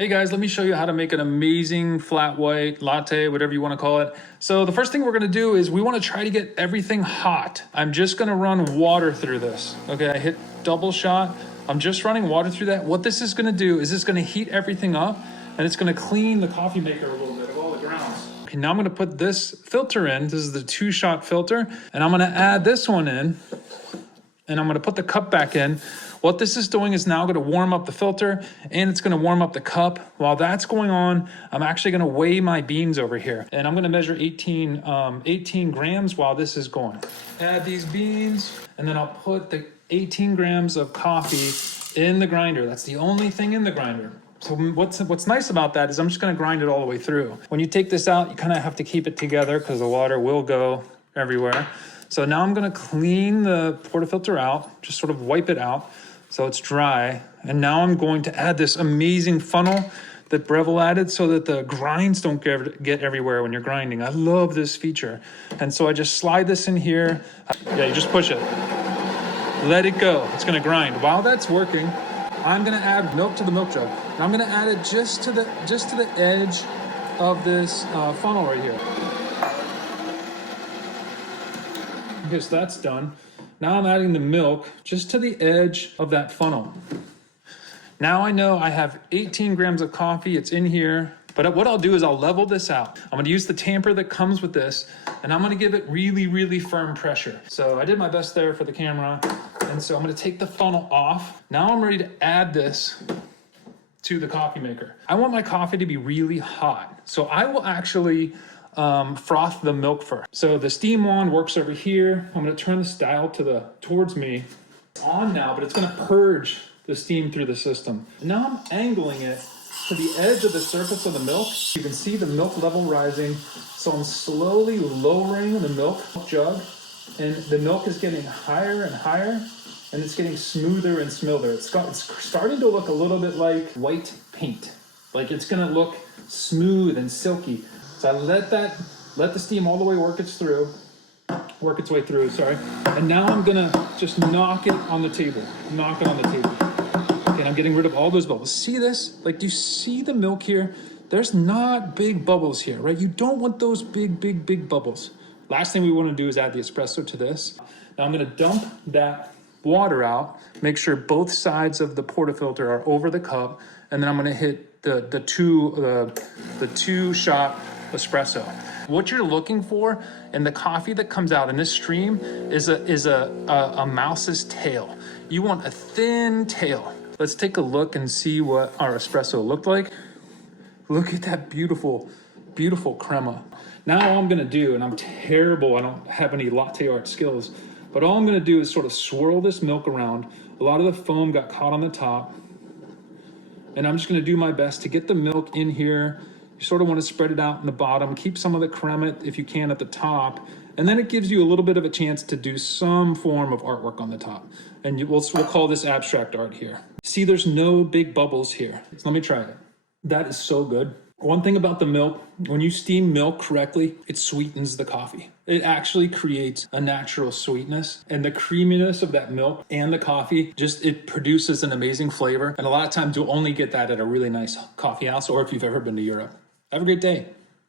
Hey guys, let me show you how to make an amazing flat white latte, whatever you want to call it. So the first thing we're going to do is we want to try to get everything hot. I'm just going to run water through this. Okay, I hit double shot. I'm just running water through that. What this is going to do is it's going to heat everything up and it's going to clean the coffee maker a little bit of all the grounds. Okay, now I'm going to put this filter in. This is the 2-shot filter, and I'm going to add this one in, and I'm going to put the cup back in. What this is doing is now going to warm up the filter and it's going to warm up the cup. While that's going on, I'm actually going to weigh my beans over here, and I'm going to measure 18 grams while this is going. Add these beans, and then I'll put the 18 grams of coffee in the grinder. That's the only thing in the grinder. So what's nice about that is I'm just going to grind it all the way through. When you take this out, you kind of have to keep it together because the water will go everywhere. So now I'm going to clean the portafilter out, just sort of wipe it out so it's dry. And now I'm going to add this amazing funnel that Breville added so that the grinds don't get everywhere when you're grinding. I love this feature. And so I just slide this in here. Yeah, you just push it. Let it go. It's going to grind. While that's working, I'm going to add milk to the milk jug. And I'm going to add it just to the edge of this funnel right here. Okay, so that's done. Now I'm adding the milk just to the edge of that funnel. Now I know I have 18 grams of coffee. It's in here. But what I'll do is I'll level this out. I'm going to use the tamper that comes with this, and I'm going to give it really, really firm pressure. So I did my best there for the camera. And so I'm going to take the funnel off. Now I'm ready to add this to the coffee maker. I want my coffee to be really hot. So I will actually froth the milk first. So the steam wand works over here. I'm going to turn this dial towards me. It's on now, but it's going to purge the steam through the system. Now I'm angling it to the edge of the surface of the milk. You can see the milk level rising. So I'm slowly lowering the milk jug, and the milk is getting higher and higher, and it's getting smoother and smoother. It's starting to look a little bit like white paint. Like it's going to look smooth and silky. So I let the steam all the way work its way through, sorry. And now I'm gonna just knock it on the table. Knock it on the table. Okay, and I'm getting rid of all those bubbles. See this? Like, do you see the milk here? There's not big bubbles here, right? You don't want those big bubbles. Last thing we wanna do is add the espresso to this. Now I'm gonna dump that water out, make sure both sides of the portafilter are over the cup, and then I'm gonna hit the 2-shot espresso. What you're looking for in the coffee that comes out in this stream is a mouse's tail. You want a thin tail. Let's take a look and see what our espresso looked like. Look at that beautiful crema. Now all I'm gonna do, and I'm terrible, I don't have any latte art skills, but all I'm gonna do is sort of swirl this milk around. A lot of the foam got caught on the top, and I'm just gonna do my best to get the milk in here. You sort of want to spread it out in the bottom, keep some of the crema if you can at the top, and then it gives you a little bit of a chance to do some form of artwork on the top. And we'll call this abstract art here. See, there's no big bubbles here. So let me try it. That is so good. One thing about the milk, when you steam milk correctly, it sweetens the coffee. It actually creates a natural sweetness, and the creaminess of that milk and the coffee, it produces an amazing flavor. And a lot of times you'll only get that at a really nice coffee house, or if you've ever been to Europe. Have a great day.